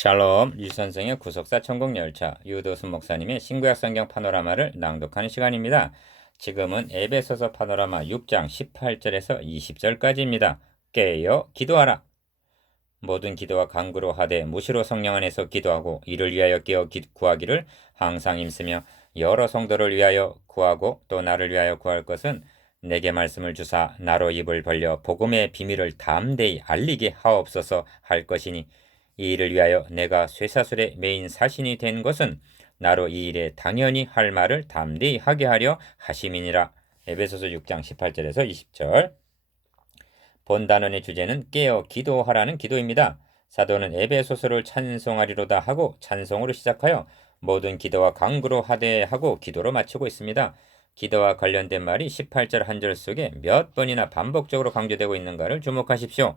샬롬, 유선생의 구속사 천국열차, 유도순 목사님의 신구약 성경 파노라마를 낭독하는 시간입니다. 지금은 에베소서 파노라마 6장 18절에서 20절까지입니다. 깨어 기도하라. 모든 기도와 간구로 하되 무시로 성령 안에서 기도하고 이를 위하여 깨어 구하기를 항상 힘쓰며 여러 성도를 위하여 구하고 또 나를 위하여 구할 것은 내게 말씀을 주사 나로 입을 벌려 복음의 비밀을 담대히 알리게 하옵소서 할 것이니 이 일을 위하여 내가 쇠사슬에 매인 사신이 된 것은 나로 이 일에 당연히 할 말을 담대히 하게 하려 하심이니라. 에베소서 6장 18절에서 20절. 본 단원의 주제는 깨어 기도하라는 기도입니다. 사도는 에베소서를 찬송하리로다 하고 찬송으로 시작하여 모든 기도와 간구로 하되 하고 기도로 마치고 있습니다. 기도와 관련된 말이 18절 한 절 속에 몇 번이나 반복적으로 강조되고 있는가를 주목하십시오.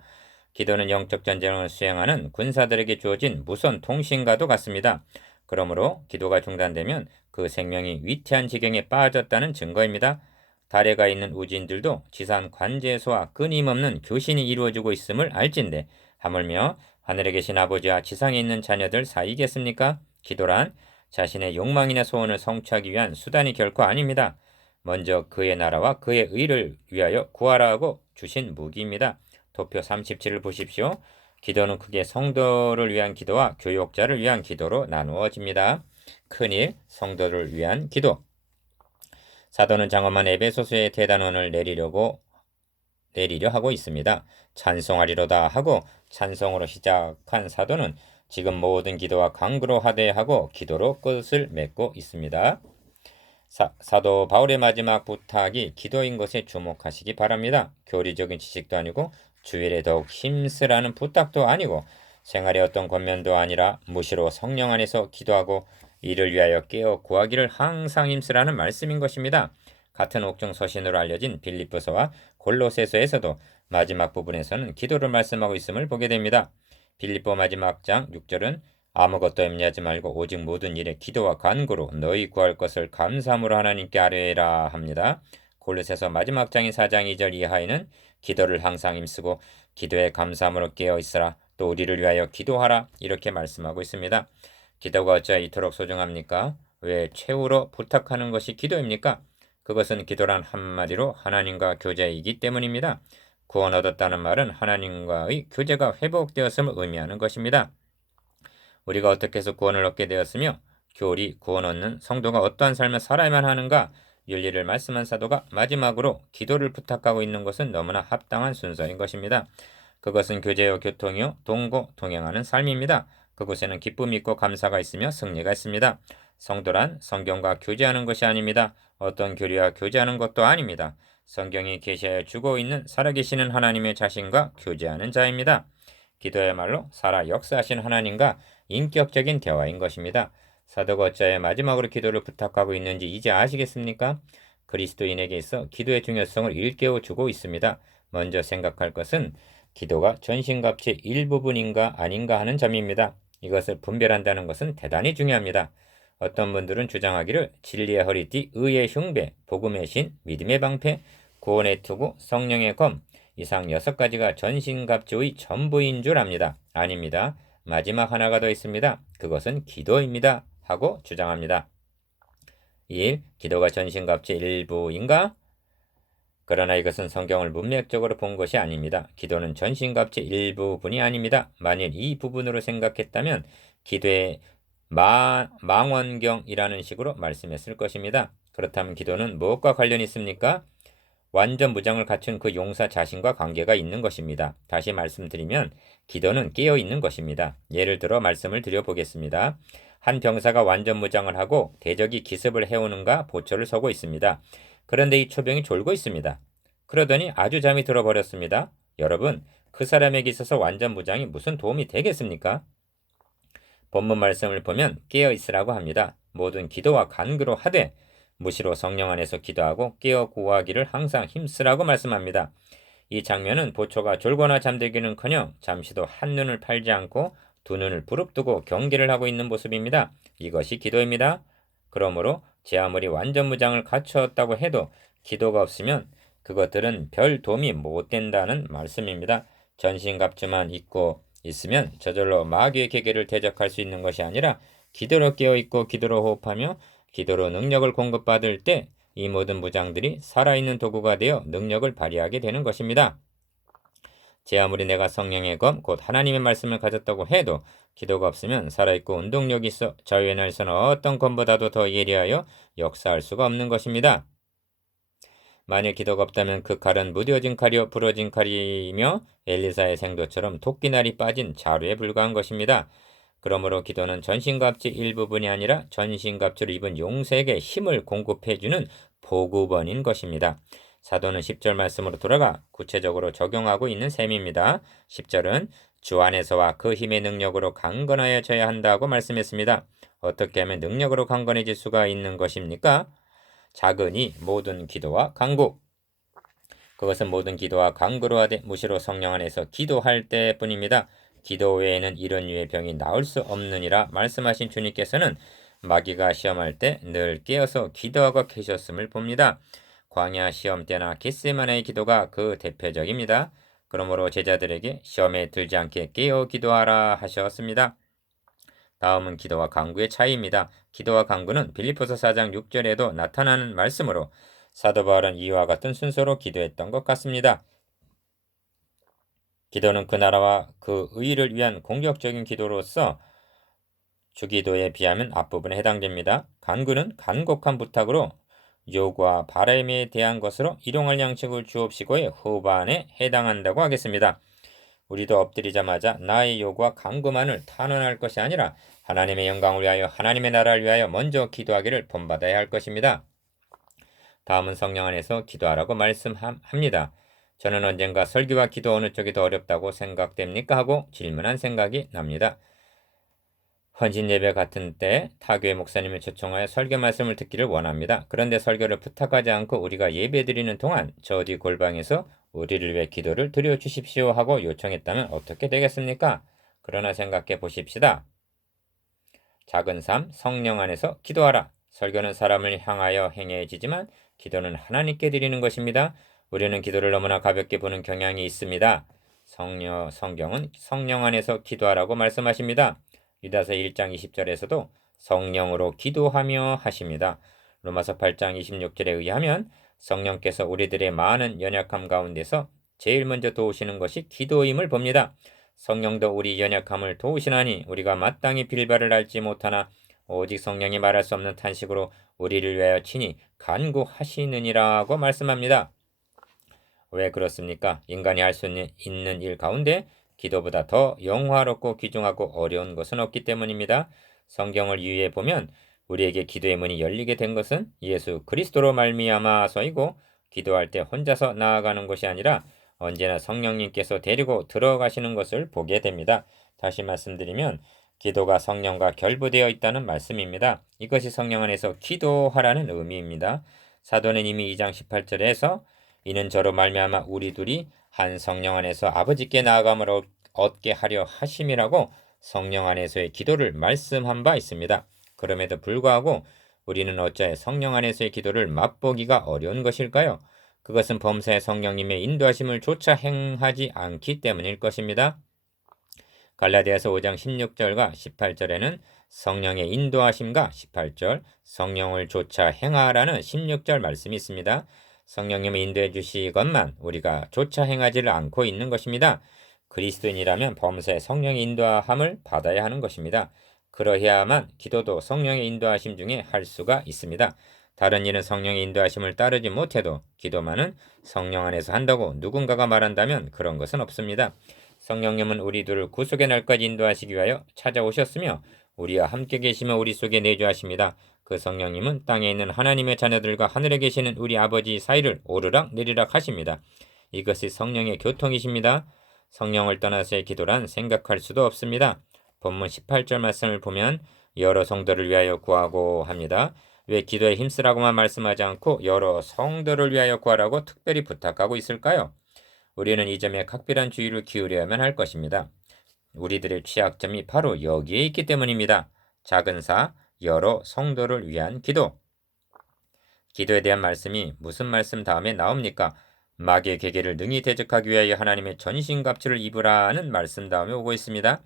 기도는 영적 전쟁을 수행하는 군사들에게 주어진 무선 통신과도 같습니다. 그러므로 기도가 중단되면 그 생명이 위태한 지경에 빠졌다는 증거입니다. 달에 가 있는 우주인들도 지산 관제소와 끊임없는 교신이 이루어지고 있음을 알진데 하물며 하늘에 계신 아버지와 지상에 있는 자녀들 사이겠습니까? 기도란 자신의 욕망이나 소원을 성취하기 위한 수단이 결코 아닙니다. 먼저 그의 나라와 그의 의를 위하여 구하라 하고 주신 무기입니다. 도표 37을 보십시오. 기도는 크게 성도를 위한 기도와 교역자를 위한 기도로 나누어집니다. 큰일, 성도를 위한 기도. 사도는 장엄한 에베소서의 대단원을 내리려 하고 있습니다. 찬송하리로다 하고 찬송으로 시작한 사도는 지금 모든 기도와 간구로 하되 하고 기도로 끝을 맺고 있습니다. 사도 바울의 마지막 부탁이 기도인 것에 주목하시기 바랍니다. 교리적인 지식도 아니고 주일에 더욱 힘쓰라는 부탁도 아니고 생활의 어떤 권면도 아니라 무시로 성령 안에서 기도하고 이를 위하여 깨어 구하기를 항상 힘쓰라는 말씀인 것입니다. 같은 옥중 서신으로 알려진 빌립보서와 골로새서에서도 마지막 부분에서는 기도를 말씀하고 있음을 보게 됩니다. 빌립보 마지막 장 6절은 아무것도 염려하지 말고 오직 모든 일에 기도와 간구로 너희 구할 것을 감사함으로 하나님께 아뢰라 합니다. 골로새서 마지막 장인 4장 2절 이하에는 기도를 항상 힘쓰고 기도에 감사함으로 깨어 있으라 또 우리를 위하여 기도하라 이렇게 말씀하고 있습니다. 기도가 어찌 이토록 소중합니까? 왜 최후로 부탁하는 것이 기도입니까? 그것은 기도란 한마디로 하나님과 교제이기 때문입니다. 구원 얻었다는 말은 하나님과의 교제가 회복되었음을 의미하는 것입니다. 우리가 어떻게 해서 구원을 얻게 되었으며 교리 구원 얻는 성도가 어떠한 삶을 살아야만 하는가 윤리를 말씀한 사도가 마지막으로 기도를 부탁하고 있는 것은 너무나 합당한 순서인 것입니다. 그것은 교제요 교통이요 동고 동행하는 삶입니다. 그곳에는 기쁨이 있고 감사가 있으며 승리가 있습니다. 성도란 성경과 교제하는 것이 아닙니다. 어떤 교리와 교제하는 것도 아닙니다. 성경이 계시하여 주고 있는 살아계시는 하나님의 자신과 교제하는 자입니다. 기도야말로 살아 역사하신 하나님과 인격적인 대화인 것입니다. 사도가 어찌하여 마지막으로 기도를 부탁하고 있는지 이제 아시겠습니까? 그리스도인에게 있어 기도의 중요성을 일깨워 주고 있습니다. 먼저 생각할 것은 기도가 전신갑주의 일부분인가 아닌가 하는 점입니다. 이것을 분별한다는 것은 대단히 중요합니다. 어떤 분들은 주장하기를 진리의 허리띠, 의의 흉배, 복음의 신, 믿음의 방패, 구원의 투구, 성령의 검 이상 6가지가 전신갑주의 전부인 줄 압니다. 아닙니다. 마지막 하나가 더 있습니다. 그것은 기도입니다. 하고 주장합니다. 1. 기도가 전신갑주의 일부인가? 그러나 이것은 성경을 문맥적으로 본 것이 아닙니다. 기도는 전신갑주의 일부분이 아닙니다. 만일 이 부분으로 생각했다면 기도의 망원경이라는 식으로 말씀했을 것입니다. 그렇다면 기도는 무엇과 관련이 있습니까? 완전 무장을 갖춘 그 용사 자신과 관계가 있는 것입니다. 다시 말씀드리면 기도는 깨어 있는 것입니다. 예를 들어 말씀을 드려보겠습니다. 한 병사가 완전 무장을 하고 대적이 기습을 해오는가 보초를 서고 있습니다. 그런데 이 초병이 졸고 있습니다. 그러더니 아주 잠이 들어버렸습니다. 여러분, 그 사람에게 있어서 완전 무장이 무슨 도움이 되겠습니까? 본문 말씀을 보면 깨어 있으라고 합니다. 모든 기도와 간구로 하되 무시로 성령 안에서 기도하고 깨어 구하기를 항상 힘쓰라고 말씀합니다. 이 장면은 보초가 졸거나 잠들기는커녕 잠시도 한눈을 팔지 않고 두 눈을 부릅뜨고 경계를 하고 있는 모습입니다. 이것이 기도입니다. 그러므로 제 아무리 완전 무장을 갖추었다고 해도 기도가 없으면 그것들은 별 도움이 못 된다는 말씀입니다. 전신갑주만 입고 있으면 저절로 마귀의 계계를 대적할 수 있는 것이 아니라 기도로 깨어있고 기도로 호흡하며 기도로 능력을 공급받을 때 이 모든 무장들이 살아있는 도구가 되어 능력을 발휘하게 되는 것입니다. 제 아무리 내가 성령의 검, 곧 하나님의 말씀을 가졌다고 해도 기도가 없으면 살아있고 운동력이 있어 자유의 날선 어떤 검보다도 더 예리하여 역사할 수가 없는 것입니다. 만일 기도가 없다면 그 칼은 무뎌진 칼이요 부러진 칼이며 엘리사의 생도처럼 토끼날이 빠진 자루에 불과한 것입니다. 그러므로 기도는 전신갑주 일부분이 아니라 전신갑주를 입은 용세에게 힘을 공급해주는 보급원인 것입니다. 사도는 10절 말씀으로 돌아가 구체적으로 적용하고 있는 셈입니다. 10절은 주 안에서와 그 힘의 능력으로 강건하여져야 한다고 말씀했습니다. 어떻게 하면 능력으로 강건해질 수가 있는 것입니까? 작으니 모든 기도와 간구. 그것은 모든 기도와 간구로 하되 무시로 성령 안에서 기도할 때뿐입니다. 기도 외에는 이런 유의 병이 나을 수 없느니라 말씀하신 주님께서는 마귀가 시험할 때 늘 깨어서 기도하고 계셨음을 봅니다. 광야 시험 때나 겟세마네의 기도가 그 대표적입니다. 그러므로 제자들에게 시험에 들지 않게 깨어 기도하라 하셨습니다. 다음은 기도와 간구의 차이입니다. 기도와 간구는 빌립보서 4장 6절에도 나타나는 말씀으로 사도 바울은 이와 같은 순서로 기도했던 것 같습니다. 기도는 그 나라와 그 의를 위한 공격적인 기도로서 주기도에 비하면 앞부분에 해당됩니다. 간구는 간곡한 부탁으로 요구와 바람에 대한 것으로 일용할 양식을 주옵시고의 후반에 해당한다고 하겠습니다. 우리도 엎드리자마자 나의 요구와 간구만을 탄원할 것이 아니라 하나님의 영광을 위하여 하나님의 나라를 위하여 먼저 기도하기를 본받아야 할 것입니다. 다음은 성령 안에서 기도하라고 말씀합니다. 저는 언젠가 설교와 기도 어느 쪽이 더 어렵다고 생각됩니까? 하고 질문한 생각이 납니다. 헌신 예배 같은 때 타교의 목사님을 초청하여 설교 말씀을 듣기를 원합니다. 그런데 설교를 부탁하지 않고 우리가 예배 드리는 동안 저 어디 골방에서 우리를 위해 기도를 드려 주십시오 하고 요청했다면 어떻게 되겠습니까? 그러나 생각해 보십시다. 작은 삶, 성령 안에서 기도하라. 설교는 사람을 향하여 행해지지만 기도는 하나님께 드리는 것입니다. 우리는 기도를 너무나 가볍게 보는 경향이 있습니다. 성경은 성령 안에서 기도하라고 말씀하십니다. 유다서 1장 20절에서도 성령으로 기도하며 하십니다. 로마서 8장 26절에 의하면 성령께서 우리들의 많은 연약함 가운데서 제일 먼저 도우시는 것이 기도임을 봅니다. 성령도 우리 연약함을 도우시나니 우리가 마땅히 빌바를 알지 못하나 오직 성령이 말할 수 없는 탄식으로 우리를 위하여 친히 간구하시느니라고 말씀합니다. 왜 그렇습니까? 인간이 할 수 있는 일 가운데 기도보다 더 영화롭고 귀중하고 어려운 것은 없기 때문입니다. 성경을 유의해 보면 우리에게 기도의 문이 열리게 된 것은 예수 그리스도로 말미암아서이고 기도할 때 혼자서 나아가는 것이 아니라 언제나 성령님께서 데리고 들어가시는 것을 보게 됩니다. 다시 말씀드리면 기도가 성령과 결부되어 있다는 말씀입니다. 이것이 성령 안에서 기도하라는 의미입니다. 사도는 이미 2장 18절에서 이는 저로 말미암아 우리 둘이 한 성령 안에서 아버지께 나아감을 얻게 하려 하심이라고 성령 안에서의 기도를 말씀한 바 있습니다. 그럼에도 불구하고 우리는 어찌하여 성령 안에서의 기도를 맛보기가 어려운 것일까요? 그것은 범사의 성령님의 인도하심을 조차 행하지 않기 때문일 것입니다. 갈라디아서 5장 16절과 18절에는 성령의 인도하심과 18절 성령을 조차 행하라는 16절 말씀이 있습니다. 성령님을 인도해 주시건만 우리가 조차 행하지를 않고 있는 것입니다. 그리스도인이라면 범사의 성령의 인도함을 받아야 하는 것입니다. 그러해야만 기도도 성령의 인도하심 중에 할 수가 있습니다. 다른 일은 성령의 인도하심을 따르지 못해도 기도만은 성령 안에서 한다고 누군가가 말한다면 그런 것은 없습니다. 성령님은 우리들을 구속의 날까지 인도하시기 위하여 찾아오셨으며 우리와 함께 계시며 우리 속에 내주하십니다. 그 성령님은 땅에 있는 하나님의 자녀들과 하늘에 계시는 우리 아버지 사이를 오르락 내리락 하십니다. 이것이 성령의 교통이십니다. 성령을 떠나서의 기도란 생각할 수도 없습니다. 본문 18절 말씀을 보면 여러 성도를 위하여 구하고 합니다. 왜 기도에 힘쓰라고만 말씀하지 않고 여러 성도를 위하여 구하라고 특별히 부탁하고 있을까요? 우리는 이 점에 각별한 주의를 기울여야만 할 것입니다. 우리들의 취약점이 바로 여기에 있기 때문입니다. 작은 사, 여러 성도를 위한 기도. 기도에 대한 말씀이 무슨 말씀 다음에 나옵니까? 마귀의 계계를 능히 대적하기 위하여 하나님의 전신갑주를 입으라는 말씀 다음에 오고 있습니다.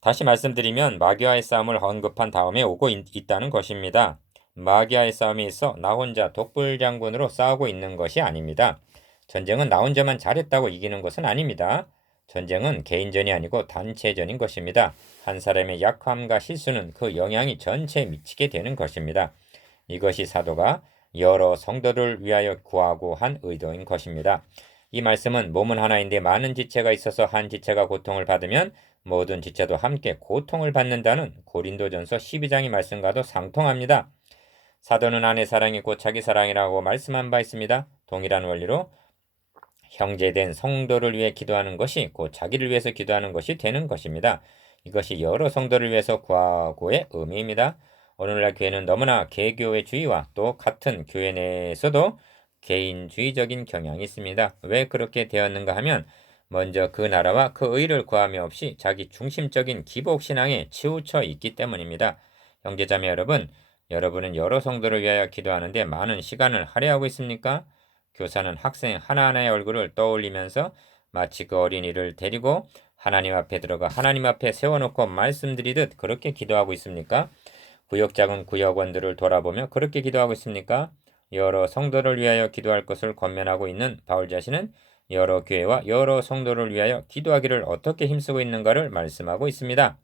다시 말씀드리면 마귀와의 싸움을 언급한 다음에 오고 있다는 것입니다. 마귀와의 싸움에 있어 나 혼자 독불장군으로 싸우고 있는 것이 아닙니다. 전쟁은 나 혼자만 잘했다고 이기는 것은 아닙니다. 전쟁은 개인전이 아니고 단체전인 것입니다. 한 사람의 약함과 실수는 그 영향이 전체에 미치게 되는 것입니다. 이것이 사도가 여러 성도를 위하여 구하고 한 의도인 것입니다. 이 말씀은 몸은 하나인데 많은 지체가 있어서 한 지체가 고통을 받으면 모든 지체도 함께 고통을 받는다는 고린도전서 12장의 말씀과도 상통합니다. 사도는 아내 사랑이 곧 자기 사랑이라고 말씀한 바 있습니다. 동일한 원리로 형제된 성도를 위해 기도하는 것이 곧 자기를 위해서 기도하는 것이 되는 것입니다. 이것이 여러 성도를 위해서 구하고의 의미입니다. 오늘날 교회는 너무나 개교회주의와 또 같은 교회 내에서도 개인주의적인 경향이 있습니다. 왜 그렇게 되었는가 하면 먼저 그 나라와 그 의를 구함이 없이 자기 중심적인 기복신앙에 치우쳐 있기 때문입니다. 형제자매 여러분, 여러분은 여러 성도를 위하여 기도하는데 많은 시간을 할애하고 있습니까? 교사는 학생 하나하나의 얼굴을 떠올리면서 마치 그 어린이를 데리고 하나님 앞에 들어가 하나님 앞에 세워놓고 말씀드리듯 그렇게 기도하고 있습니까? 구역 작은 구역원들을 돌아보며 그렇게 기도하고 있습니까? 여러 성도를 위하여 기도할 것을 권면하고 있는 바울 자신은 여러 교회와 여러 성도를 위하여 기도하기를 어떻게 힘쓰고 있는가를 말씀하고 있습니다.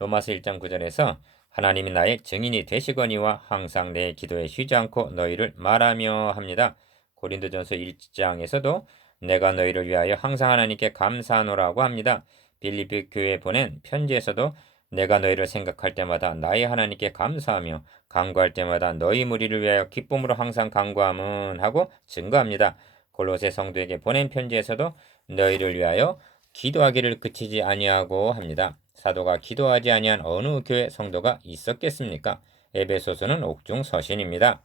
로마서 1장 9절에서 하나님이 나의 증인이 되시거니와 항상 내 기도에 쉬지 않고 너희를 말하며 합니다. 고린도전서 1장에서도 내가 너희를 위하여 항상 하나님께 감사하노라고 합니다. 빌립비 교회에 보낸 편지에서도 내가 너희를 생각할 때마다 나의 하나님께 감사하며 간구할 때마다 너희 무리를 위하여 기쁨으로 항상 간구함은 하고 증거합니다. 골로새 성도에게 보낸 편지에서도 너희를 위하여 기도하기를 그치지 아니하고 합니다. 사도가 기도하지 아니한 어느 교회 성도가 있었겠습니까? 에베소서는 옥중 서신입니다.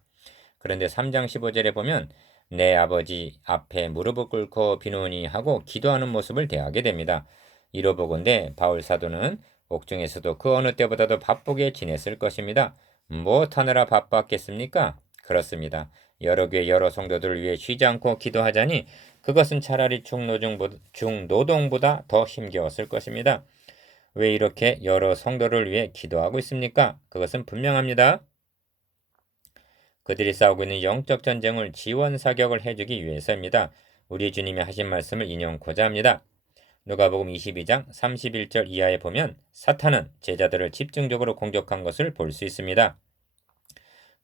그런데 3장 15절에 보면 내 아버지 앞에 무릎을 꿇고 비노니 하고 기도하는 모습을 대하게 됩니다. 이로보건대 바울 사도는 옥중에서도 그 어느 때보다도 바쁘게 지냈을 것입니다. 무엇하느라 바빴겠습니까? 그렇습니다. 여러 교회 여러 성도들을 위해 쉬지 않고 기도하자니 그것은 차라리 중노동보다 더 힘겨웠을 것입니다. 왜 이렇게 여러 성도를 위해 기도하고 있습니까? 그것은 분명합니다. 그들이 싸우고 있는 영적 전쟁을 지원 사격을 해주기 위해서입니다. 우리 주님이 하신 말씀을 인용코자 합니다. 누가복음 22장 31절 이하에 보면 사탄은 제자들을 집중적으로 공격한 것을 볼 수 있습니다.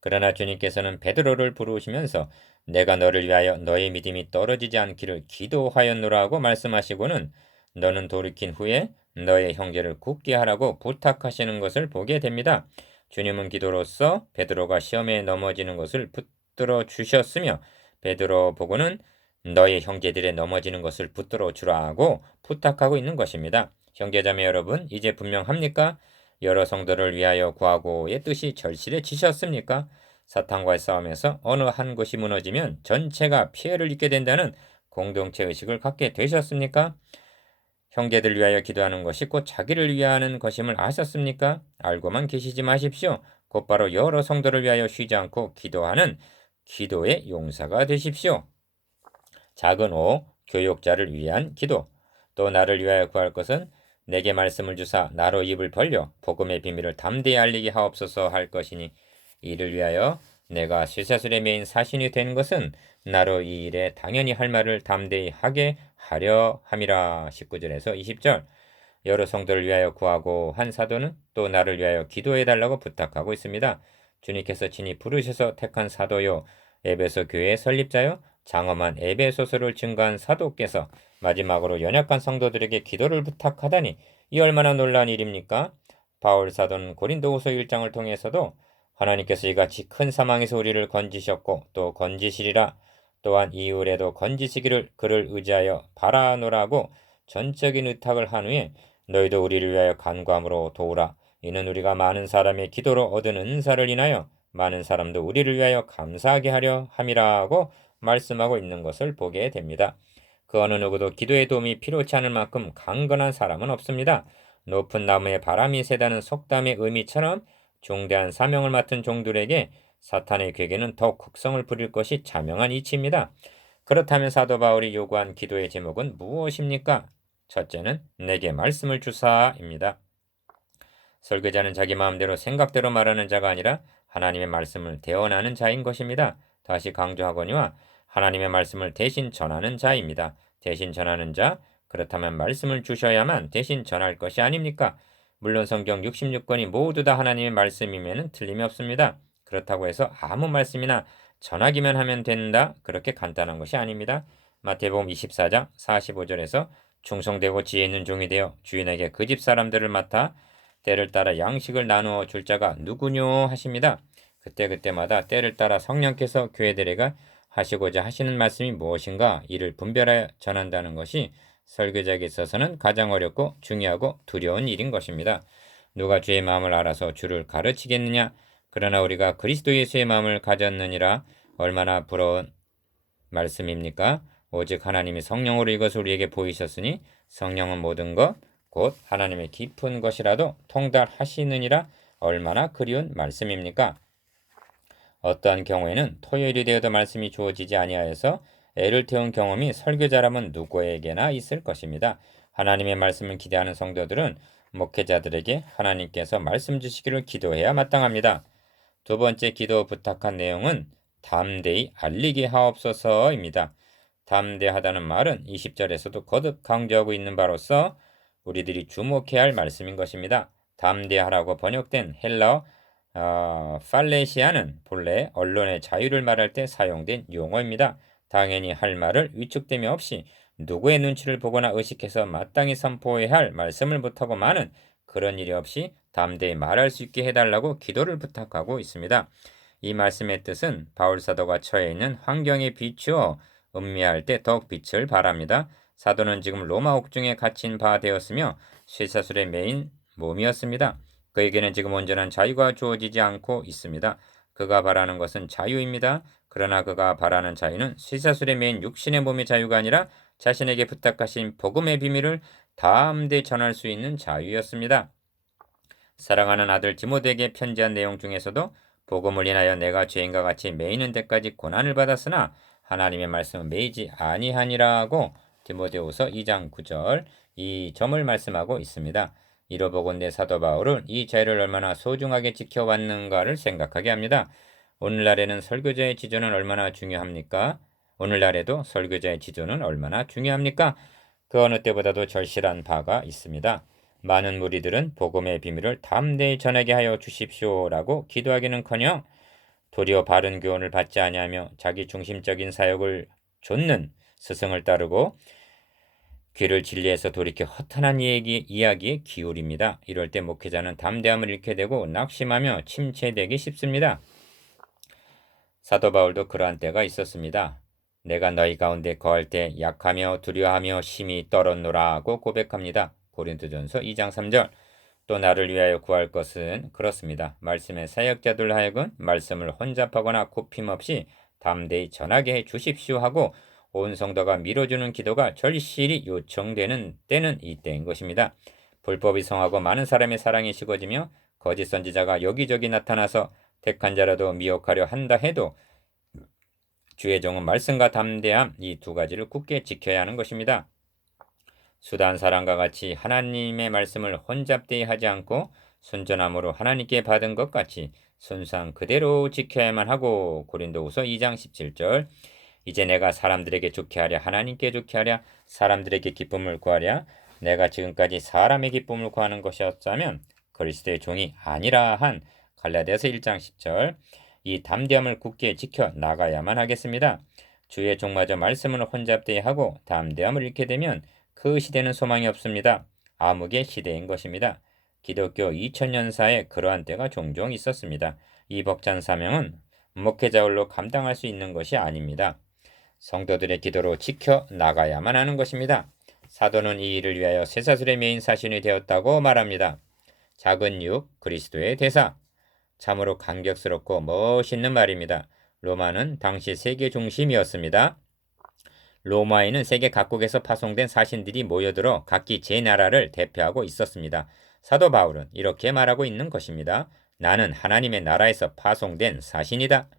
그러나 주님께서는 베드로를 부르시면서 내가 너를 위하여 너의 믿음이 떨어지지 않기를 기도하였노라 하고 말씀하시고는 너는 돌이킨 후에 너의 형제를 굳게 하라고 부탁하시는 것을 보게 됩니다. 주님은 기도로서 베드로가 시험에 넘어지는 것을 붙들어 주셨으며 베드로 보고는 너의 형제들의 넘어지는 것을 붙들어 주라고 부탁하고 있는 것입니다. 형제자매 여러분, 이제 분명합니까? 여러 성도를 위하여 구하고의 뜻이 절실해지셨습니까? 사탄과의 싸움에서 어느 한 곳이 무너지면 전체가 피해를 입게 된다는 공동체 의식을 갖게 되셨습니까? 형제들 위하여 기도하는 것이 곧 자기를 위하는 것임을 아셨습니까? 알고만 계시지 마십시오. 곧바로 여러 성도를 위하여 쉬지 않고 기도하는 기도의 용사가 되십시오. 작은 오, 교육자를 위한 기도. 또 나를 위하여 구할 것은 내게 말씀을 주사 나로 입을 벌려 복음의 비밀을 담대히 알리게 하옵소서 할 것이니 이를 위하여 내가 쇠사슬에 매인 사신이 된 것은 나로 이 일에 당연히 할 말을 담대히 하게 하려 함이라. 19절에서 20절. 여러 성도를 위하여 구하고 한 사도는 또 나를 위하여 기도해 달라고 부탁하고 있습니다. 주님께서 친히 부르셔서 택한 사도요 에베소 교회의 설립자요 장엄한 에베소서를 증거한 사도께서 마지막으로 연약한 성도들에게 기도를 부탁하다니 이 얼마나 놀라운 일입니까? 바울 사도는 고린도후서 1장을 통해서도 하나님께서 이같이 큰 사망에서 우리를 건지셨고 또 건지시리라 또한 이후에도 건지시기를 그를 의지하여 바라노라고 전적인 의탁을 한 후에 너희도 우리를 위하여 간구함으로 도우라. 이는 우리가 많은 사람의 기도로 얻은 은사를 인하여 많은 사람도 우리를 위하여 감사하게 하려 함이라고 말씀하고 있는 것을 보게 됩니다. 그 어느 누구도 기도의 도움이 필요치 않을 만큼 강건한 사람은 없습니다. 높은 나무에 바람이 새다는 속담의 의미처럼 중대한 사명을 맡은 종들에게 사탄의 괴계는 더욱 극성을 부릴 것이 자명한 이치입니다. 그렇다면 사도 바울이 요구한 기도의 제목은 무엇입니까? 첫째는 내게 말씀을 주사입니다. 설교자는 자기 마음대로 생각대로 말하는 자가 아니라 하나님의 말씀을 대언하는 자인 것입니다. 다시 강조하거니와 하나님의 말씀을 대신 전하는 자입니다. 대신 전하는 자, 그렇다면 말씀을 주셔야만 대신 전할 것이 아닙니까? 물론 성경 66권이 모두 다 하나님의 말씀이면 틀림이 없습니다. 그렇다고 해서 아무 말씀이나 전하기만 하면 된다, 그렇게 간단한 것이 아닙니다. 마태복음 24장 45절에서 충성되고 지혜 있는 종이 되어 주인에게 그 집 사람들을 맡아 때를 따라 양식을 나누어 줄 자가 누구뇨 하십니다. 그때그때마다 때를 따라 성령께서 교회들에게 하시고자 하시는 말씀이 무엇인가 이를 분별하여 전한다는 것이 설교자에게 있어서는 가장 어렵고 중요하고 두려운 일인 것입니다. 누가 주의 마음을 알아서 주를 가르치겠느냐? 그러나 우리가 그리스도 예수의 마음을 가졌느니라. 얼마나 부러운 말씀입니까? 오직 하나님이 성령으로 이것을 우리에게 보이셨으니 성령은 모든 것 곧 하나님의 깊은 것이라도 통달하시느니라. 얼마나 그리운 말씀입니까? 어떠한 경우에는 토요일이 되어도 말씀이 주어지지 아니하여서 애를 태운 경험이 설교자라면 누구에게나 있을 것입니다. 하나님의 말씀을 기대하는 성도들은 목회자들에게 하나님께서 말씀 주시기를 기도해야 마땅합니다. 두 번째 기도 부탁한 내용은 담대히 알리게 하옵소서입니다. 담대하다는 말은 20절에서도 거듭 강조하고 있는 바로서 우리들이 주목해야 할 말씀인 것입니다. 담대하라고 번역된 헬라어 팔레시아는 본래 언론의 자유를 말할 때 사용된 용어입니다. 당연히 할 말을 위축됨이 없이 누구의 눈치를 보거나 의식해서 마땅히 선포해야 할 말씀을 못하고 마는 그런 일이 없이 담대히 말할 수 있게 해달라고 기도를 부탁하고 있습니다. 이 말씀의 뜻은 바울 사도가 처해 있는 환경에 비추어 음미할 때 더욱 빛을 발합니다. 사도는 지금 로마 옥중에 갇힌 바 되었으며 쇠사슬에 매인 몸이었습니다. 그에게는 지금 온전한 자유가 주어지지 않고 있습니다. 그가 바라는 것은 자유입니다. 그러나 그가 바라는 자유는 쇠사슬에 매인 육신의 몸의 자유가 아니라 자신에게 부탁하신 복음의 비밀을 담대히 전할 수 있는 자유였습니다. 사랑하는 아들 디모데에게 편지한 내용 중에서도 복음을 인하여 내가 죄인과 같이 매이는 데까지 고난을 받았으나 하나님의 말씀은 매이지 아니하니라고 디모데후서 2장 9절 이 점을 말씀하고 있습니다. 이로 보건대 사도 바울은 이 자유를 얼마나 소중하게 지켜왔는가를 생각하게 합니다. 오늘날에는 설교자의 지조는 얼마나 중요합니까? 오늘날에도 설교자의 지조는 얼마나 중요합니까? 그 어느 때보다도 절실한 바가 있습니다. 많은 무리들은 복음의 비밀을 담대히 전하게 하여 주십시오라고 기도하기는커녕 도리어 바른 교훈을 받지 아니하며 자기 중심적인 사역을 좇는 스승을 따르고 귀를 진리에서 돌이켜 허탄한 이야기에 기울입니다. 이럴 때 목회자는 담대함을 잃게 되고 낙심하며 침체되기 쉽습니다. 사도 바울도 그러한 때가 있었습니다. 내가 너희 가운데 거할 때 약하며 두려워하며 심히 떨었노라고 고백합니다. 고린도전서 2장 3절 또 나를 위하여 구할 것은 그렇습니다. 말씀의 사역자들 하여금 말씀을 혼잡하거나 굽힘없이 담대히 전하게 해 주십시오 하고 온 성도가 밀어주는 기도가 절실히 요청되는 때는 이때인 것입니다. 불법이 성하고 많은 사람의 사랑이 식어지며 거짓 선지자가 여기저기 나타나서 택한 자라도 미혹하려 한다 해도 주의 종은 말씀과 담대함 이 두 가지를 굳게 지켜야 하는 것입니다. 수단 사람과 같이 하나님의 말씀을 혼잡되이 하지 않고 순전함으로 하나님께 받은 것 같이 순수한 그대로 지켜야만 하고 고린도후서 2장 17절 이제 내가 사람들에게 좋게 하랴 하나님께 좋게 하랴 사람들에게 기쁨을 구하랴 내가 지금까지 사람의 기쁨을 구하는 것이었다면 그리스도의 종이 아니라 한 갈라디아서 1장 10절 이 담대함을 굳게 지켜 나가야만 하겠습니다. 주의 종마저 말씀을 혼잡되이 하고 담대함을 잃게 되면 그 시대는 소망이 없습니다. 암흑의 시대인 것입니다. 기독교 2000년사에 그러한 때가 종종 있었습니다. 이 벅찬 사명은 목회자 홀로 감당할 수 있는 것이 아닙니다. 성도들의 기도로 지켜 나가야만 하는 것입니다. 사도는 이 일을 위하여 쇠사슬의 메인 사신이 되었다고 말합니다. 작은 육 그리스도의 대사 참으로 감격스럽고 멋있는 말입니다. 로마는 당시 세계 중심이었습니다. 로마에는 세계 각국에서 파송된 사신들이 모여들어 각기 제 나라를 대표하고 있었습니다. 사도 바울은 이렇게 말하고 있는 것입니다. 나는 하나님의 나라에서 파송된 사신이다.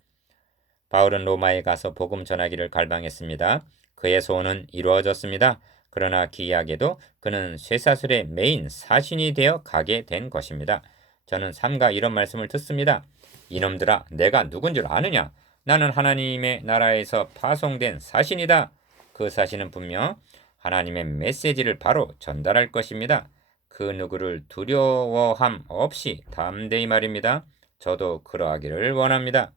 바울은 로마에 가서 복음 전하기를 갈망했습니다. 그의 소원은 이루어졌습니다. 그러나 기이하게도 그는 쇠사슬의 메인 사신이 되어 가게 된 것입니다. 저는 삼가 이런 말씀을 듣습니다. 이놈들아, 내가 누군 줄 아느냐? 나는 하나님의 나라에서 파송된 사신이다. 그 사신은 분명 하나님의 메시지를 바로 전달할 것입니다. 그 누구를 두려워함 없이 담대히 말입니다. 저도 그러하기를 원합니다.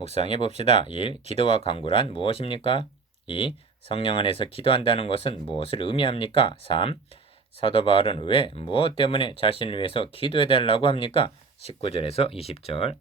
묵상해 봅시다. 1. 기도와 간구란 무엇입니까? 2. 성령 안에서 기도한다는 것은 무엇을 의미합니까? 3. 사도 바울은 왜 무엇 때문에 자신을 위해서 기도해 달라고 합니까? 19절에서 20절.